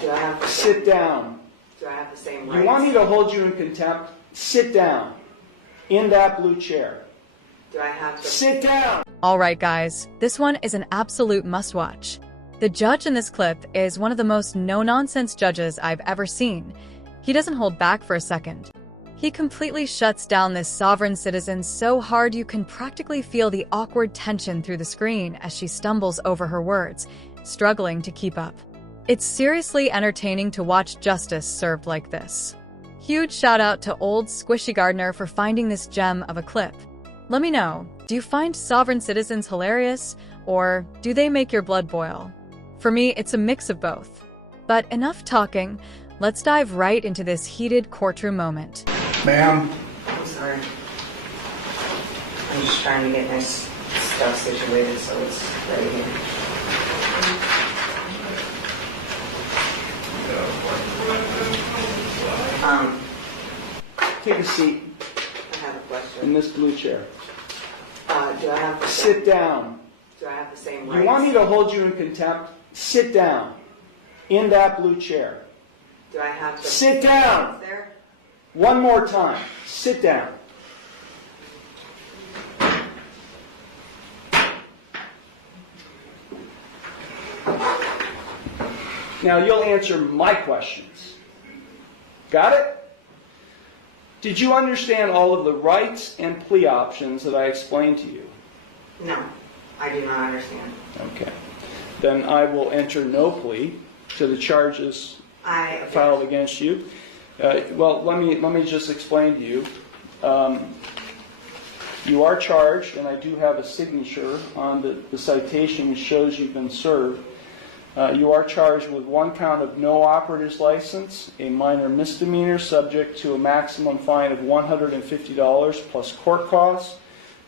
Do I have Sit down. Do I have the same rights? You want me to hold you in contempt? Sit down. In that blue chair. Do I have to Sit down! Alright guys, this one is an absolute must-watch. The judge in this clip is one of the most no-nonsense judges I've ever seen. He doesn't hold back for a second. He completely shuts down this sovereign citizen so hard you can practically feel the awkward tension through the screen as she stumbles over her words, struggling to keep up. It's seriously entertaining to watch justice served like this. Huge shout out to old Squishy Gardner for finding this gem of a clip. Let me know, do you find sovereign citizens hilarious, or do they make your blood boil? For me, it's a mix of both. But enough talking, let's dive right into this heated courtroom moment. Ma'am. I'm sorry. I'm just trying to get my stuff situated so it's ready here. Take a seat I have a question. in this blue chair. Do I have to Sit down. Do I have the same rights? You want me to hold you in contempt? Sit down. In that blue chair. Do I have to Sit down! there? One more time. Sit down. Now you'll answer my questions. Got it? Did you understand all of the rights and plea options that I explained to you? No, I do not understand. Okay. Then I will enter no plea to the charges I object. filed against you. Well, let me just explain to you. You are charged, and I do have a signature on the citation which shows you've been served. You are charged with one count of no operator's license, a minor misdemeanor subject to a maximum fine of $150 plus court costs.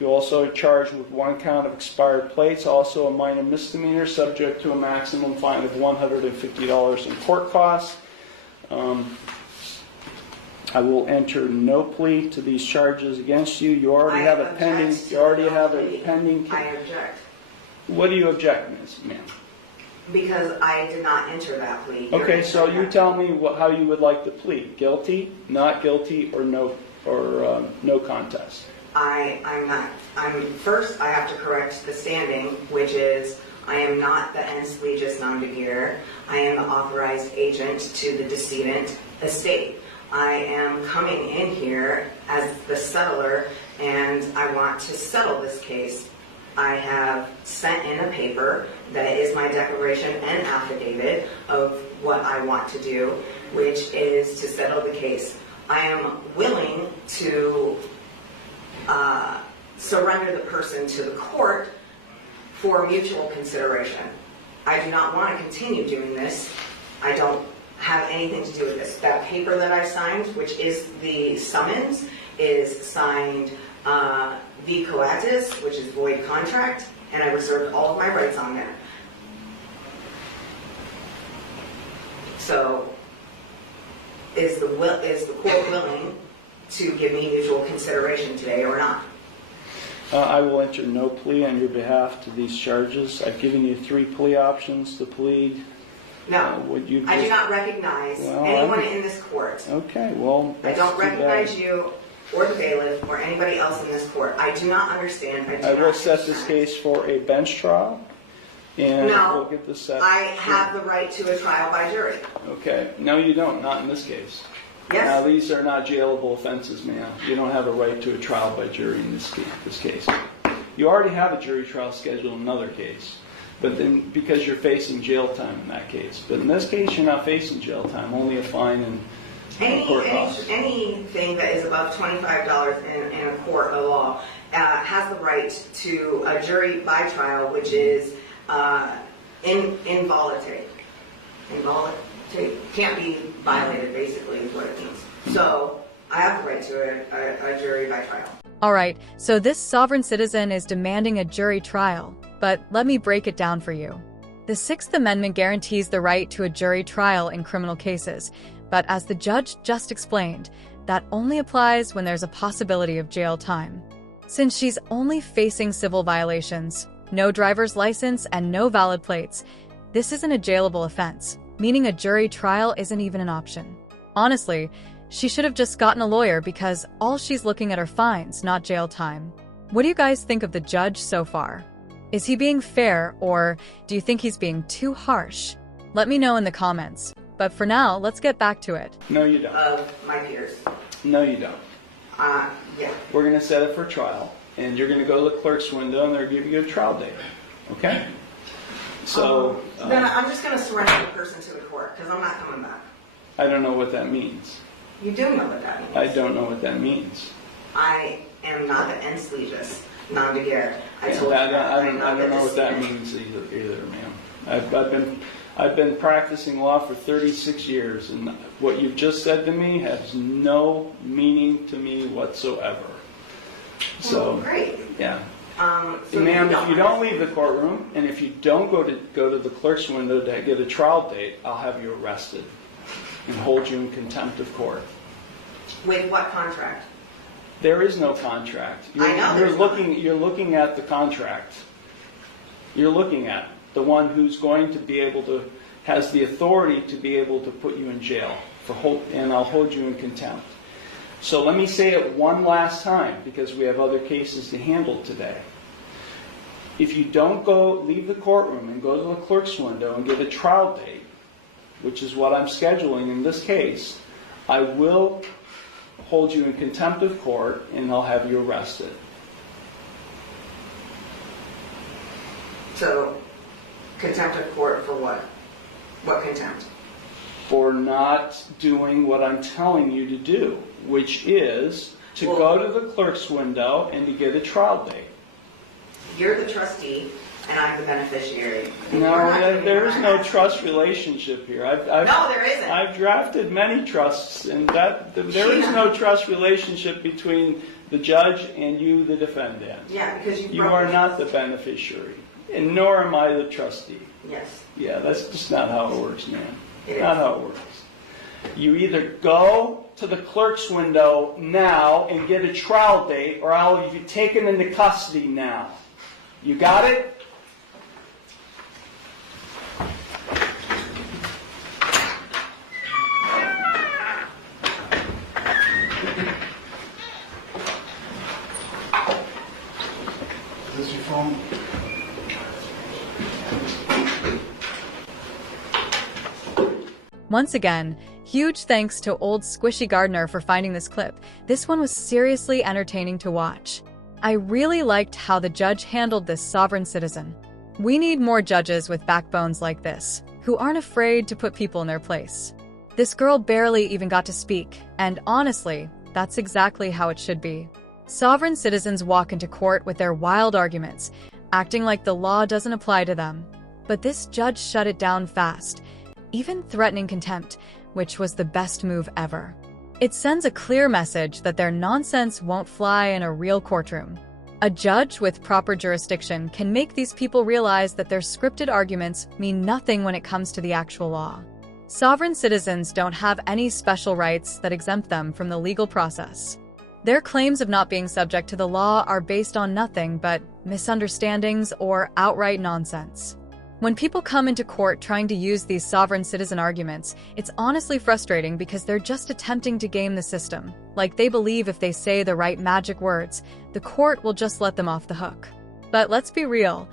You also are charged with one count of expired plates, also a minor misdemeanor subject to a maximum fine of $150 in court costs. I will enter no plea to these charges against you. You already have a pending. You already have a pending. I object. What do you object, ma'am? Because I did not enter that plea. Okay, so you tell me how you would like to plead: guilty, not guilty, or no contest. I'm not. First, I have to correct the standing, which is I am not the ens legis non begeer. I am the authorized agent to the decedent estate. I am coming in here as the settler, and I want to settle this case. I have sent in a paper that is my declaration and affidavit of what I want to do, which is to settle the case. I am willing to surrender the person to the court for mutual consideration. I do not want to continue doing this. I don't have anything to do with this. That paper that I signed, which is the summons, is signed v coatis, which is void contract, and I reserved all of my rights on there. So, is the court willing to give me mutual consideration today or not? I will enter no plea on your behalf to these charges. I've given you 3 plea options to plead. No, I do not recognize anyone in this court. Okay, well, I don't recognize you or the bailiff or anybody else in this court. I do not understand. I will set this case for a bench trial, and we'll get this set. I have the right to a trial by jury. Okay, no you don't, not in this case. Yes. Now these are not jailable offenses, ma'am. You don't have a right to a trial by jury in this case. You already have a jury trial scheduled in another case. But then, because you're facing jail time in that case. But in this case, you're not facing jail time, only a fine and court costs. Anything that is above $25 in a court of law has the right to a jury by trial, which is involuntary. Involuntary can't be violated, basically, is what it means. So I have the right to a jury by trial. Alright, so this sovereign citizen is demanding a jury trial. But let me break it down for you. The Sixth Amendment guarantees the right to a jury trial in criminal cases, but as the judge just explained, that only applies when there's a possibility of jail time. Since she's only facing civil violations, no driver's license, and no valid plates, this isn't a jailable offense, meaning a jury trial isn't even an option. Honestly, she should have just gotten a lawyer because all she's looking at are fines, not jail time. What do you guys think of the judge so far? Is he being fair, or do you think he's being too harsh? Let me know in the comments. But for now, let's get back to it. No, you don't. Of my peers. No, you don't. Yeah. We're going to set it for trial, and you're going to go to the clerk's window, and they're going to give you a trial date. Okay? So, Then I'm just going to surrender the person to the court because I'm not coming back. I don't know what that means. You do know what that means. I don't know what that means. I am not the ens legis non de guerre. I told you I that. don't know what that means either, ma'am. I've been practicing law for 36 years, and what you've just said to me has no meaning to me whatsoever. So, great. Yeah. So Ma'am, if you don't leave the courtroom, and if you don't go to the clerk's window to get a trial date, I'll have you arrested and hold you in contempt of court. With what contract? There is no contract. I know You're looking at the contract. You're looking at the one who's going to be able to, has the authority to be able to put you in jail and I'll hold you in contempt. So let me say it one last time because we have other cases to handle today. If you don't leave the courtroom and go to the clerk's window and get a trial date, which is what I'm scheduling in this case, I will hold you in contempt of court and I'll have you arrested. So, contempt of court for what? What contempt? For not doing what I'm telling you to do, which is to go to the clerk's window and to get a trial date. You're the trustee and I'm the beneficiary. No, there is no trust relationship here. No, there isn't. I've drafted many trusts, and there is no trust relationship between the judge and you, the defendant. Yeah, because you are not the beneficiary, and nor am I the trustee. Yes. Yeah, that's just not how it works, man. It Not is. how it works. You either go to the clerk's window now and get a trial date, or I'll have you taken into custody now. You got it? Is this your phone? Once again, huge thanks to old Squishy Gardner for finding this clip. This one was seriously entertaining to watch. I really liked how the judge handled this sovereign citizen. We need more judges with backbones like this, who aren't afraid to put people in their place. This girl barely even got to speak, and honestly, that's exactly how it should be. Sovereign citizens walk into court with their wild arguments, acting like the law doesn't apply to them. But this judge shut it down fast, even threatening contempt, which was the best move ever. It sends a clear message that their nonsense won't fly in a real courtroom. A judge with proper jurisdiction can make these people realize that their scripted arguments mean nothing when it comes to the actual law. Sovereign citizens don't have any special rights that exempt them from the legal process. Their claims of not being subject to the law are based on nothing but misunderstandings or outright nonsense. When people come into court trying to use these sovereign citizen arguments, it's honestly frustrating because they're just attempting to game the system. Like they believe if they say the right magic words, the court will just let them off the hook. But let's be real,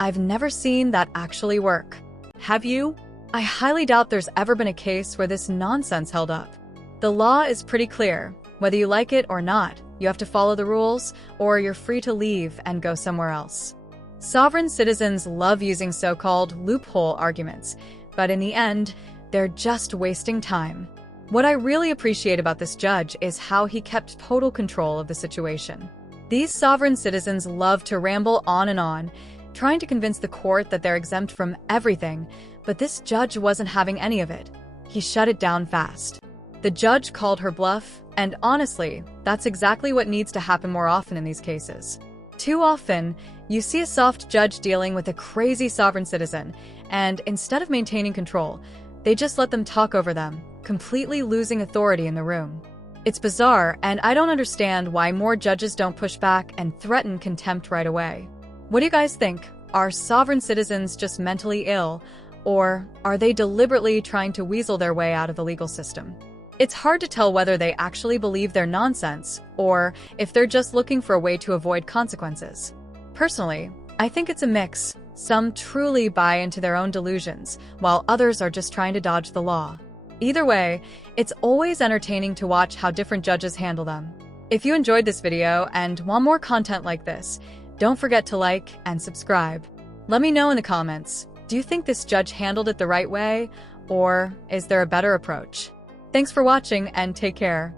I've never seen that actually work. Have you? I highly doubt there's ever been a case where this nonsense held up. The law is pretty clear. Whether you like it or not, you have to follow the rules, or you're free to leave and go somewhere else. Sovereign citizens love using so-called loophole arguments, but in the end, they're just wasting time. What I really appreciate about this judge is how he kept total control of the situation. These sovereign citizens love to ramble on, trying to convince the court that they're exempt from everything, but this judge wasn't having any of it. He shut it down fast. The judge called her bluff, and honestly, that's exactly what needs to happen more often in these cases. Too often, you see a soft judge dealing with a crazy sovereign citizen, and instead of maintaining control, they just let them talk over them, completely losing authority in the room. It's bizarre, and I don't understand why more judges don't push back and threaten contempt right away. What do you guys think? Are sovereign citizens just mentally ill, Or are they deliberately trying to weasel their way out of the legal system? It's hard to tell whether they actually believe they're nonsense or if they're just looking for a way to avoid consequences. Personally, I think it's a mix. Some truly buy into their own delusions, while others are just trying to dodge the law. Either way, it's always entertaining to watch how different judges handle them. If you enjoyed this video and want more content like this, don't forget to like and subscribe. Let me know in the comments, do you think this judge handled it the right way, or is there a better approach? Thanks for watching and take care.